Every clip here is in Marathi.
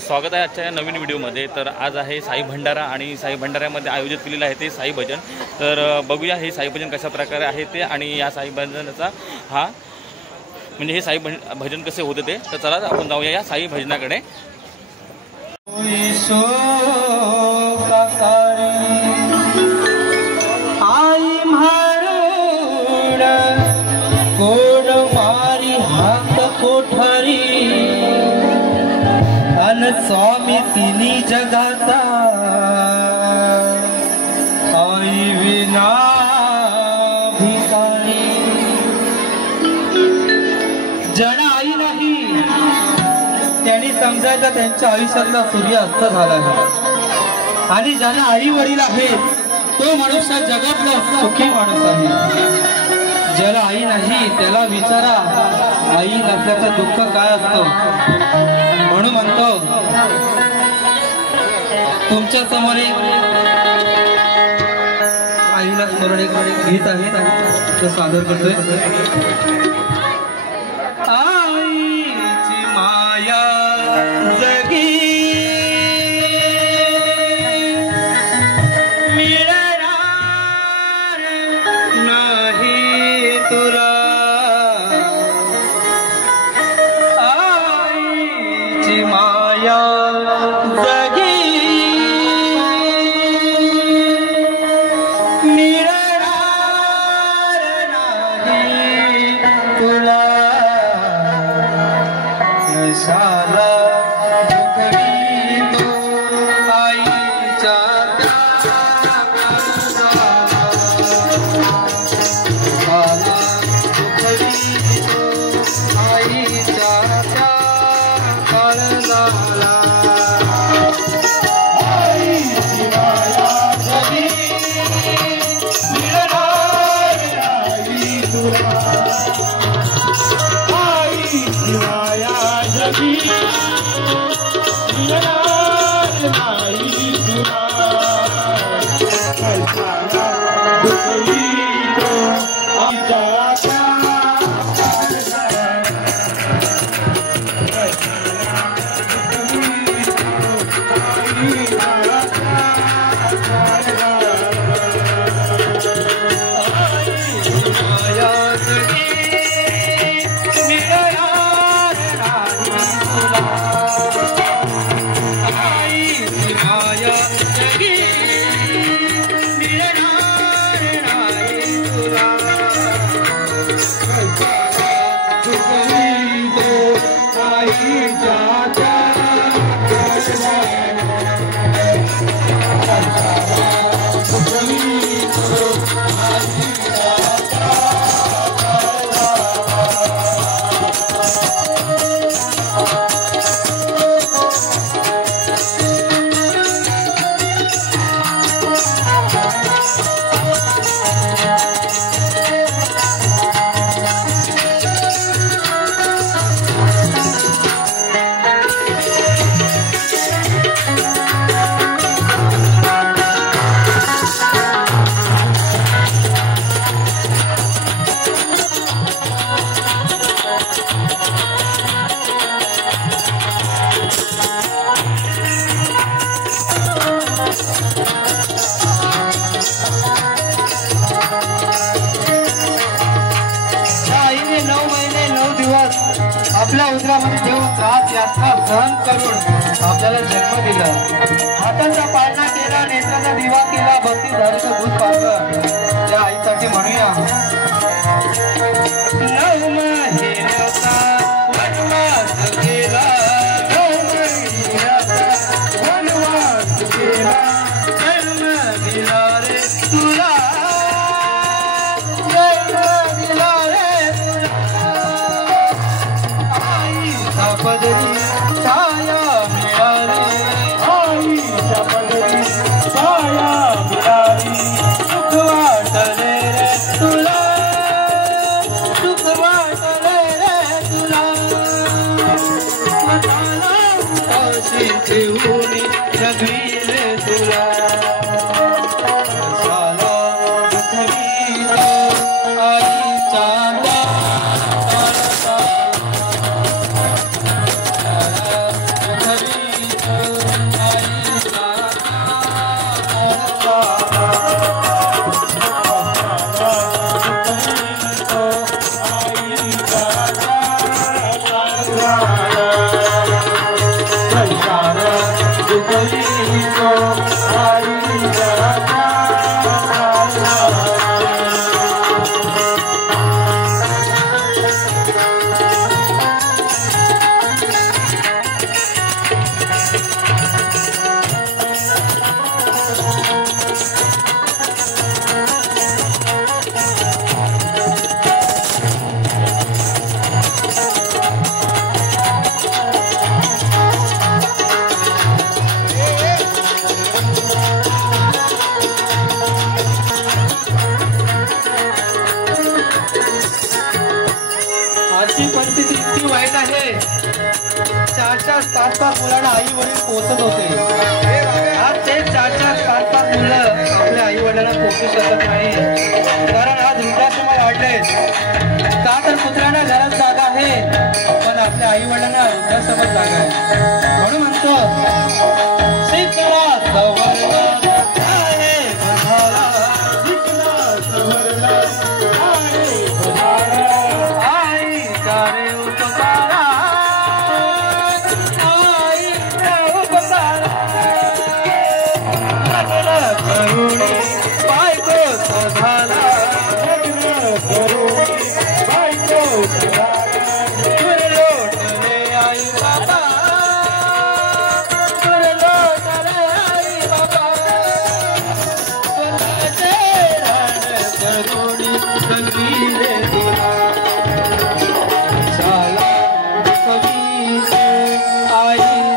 स्वागत आहे आजच्या या नवीन व्हिडिओमध्ये। तर आज आहे साई भंडारा आणि साई भंडाऱ्यामध्ये आयोजित केलेलं आहे ते साई भजन। तर बघूया हे साई भजन कशा प्रकारे आहे ते आणि या साई भजनाचा म्हणजे हे साई भजन कसे होते ते। तर चला आपण जाऊया या साई भजनाकडे। स्वामी तिन्ही जगाचा आई विना भिकारी ज्यांना आई नाही त्यांनी समजायचं त्यांच्या आयुष्यातला सूर्य अस्त झाला आहे आणि ज्यांना आई वडील आहेत तो मनुष्य जगातला सुखी माणूस आहे। ज्याला आई नाही त्याला विचारा आई नसल्याचं दुःख काय असतं। म्हणून म्हणतो तुमच्या समोर एक आईला स्मरण एक गीत आहे ते सादर करतोय। आईची माया जगी मिळणार नाही तुला। माया जगी मिळणार नाही तुला। कशाला दुखवी तो आईच्या कशाला दुखवी तो आईच्या आपल्या उदरामध्ये ठेवून त्रास यातना सहन करून आपल्याला जन्म दिला। हाताचा पाळणा केला, नेत्राचा दिवा केला, भक्ती झाडीचं दूध पाजलं। त्या आईसाठी म्हणूया नऊ महिन्याचा वनवास केला, नऊ महिन्याचा वनवास केला, जन्म दिला रे तुला, जन्म दिला रे पदरी छाया मिळाली, आईच्या पदरी छाया मिळाली। सुख वाटले रे तुला, सुख वाटले रे तुला। स्वतःला उपाशी ठेवून जगली रे तुला। कशाला दुखवी तो आईच्या पाच मुलांना आई वडील पोचत होते. आज ते 4-5 मुलं आपल्या आई वडिलांना पोचू शकत नाही. कारण आज वृद्धाश्रम वाढले. का तर पुत्रांना घरात जागा आहे पण आपल्या आई वडिलांना वृद्धाश्रमात जागा आहे. म्हणून म्हणतो शिकला सवरला आहे बधारा, शिकला सवरला आहे बधारा, आई करे उपकारा, करुणी बायको झाला, करुणी बायको लोटले आई बाबा, लोटले आई बाबा, करुणी संगीले दिला झाला कवीचे आईचा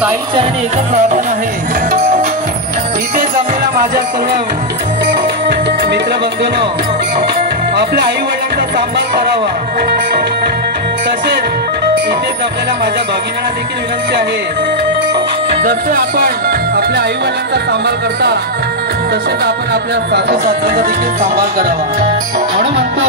साई चरणी एकच प्रार्थना आहे. इथे जमलेला माझ्या सर्व मित्र बंधूंनो आपल्या आई वडिलांचा सांभाळ करावा. तसेच इथे जमलेल्या माझ्या भगिनींना देखील विनंती आहे, जसे आपण आपल्या आई वडिलांचा सांभाळ करता तसेच आपण आपल्या सासू सासऱ्यांचा देखील सांभाळ करावा. म्हणून म्हणतो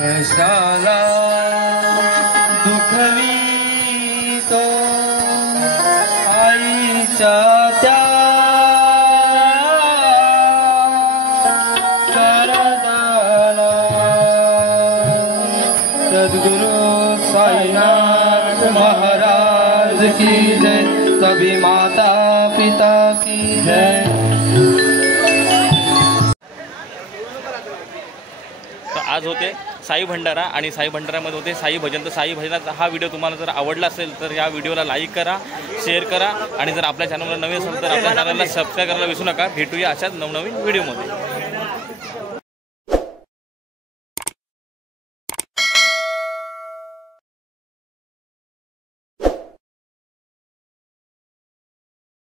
कशाला दुखवी तो आईच्या त्या करदाला सद्गुरु साईनाथ महाराज की जय सभी माता पिता की जय। तर आज होते साई भंडारा आणि साई भंडारामध्ये होते साई भजन। तर साई भजनाचा हा व्हिडिओ तुम्हाला जर आवडला असेल तर या व्हिडिओला लाईक करा, शेअर करा आणि जर आपल्या चॅनलला नवीन असेल तर आपल्या चॅनलला सबस्क्राईब करायला विसरू नका। भेटूया अशाच नवनवीन व्हिडिओमध्ये।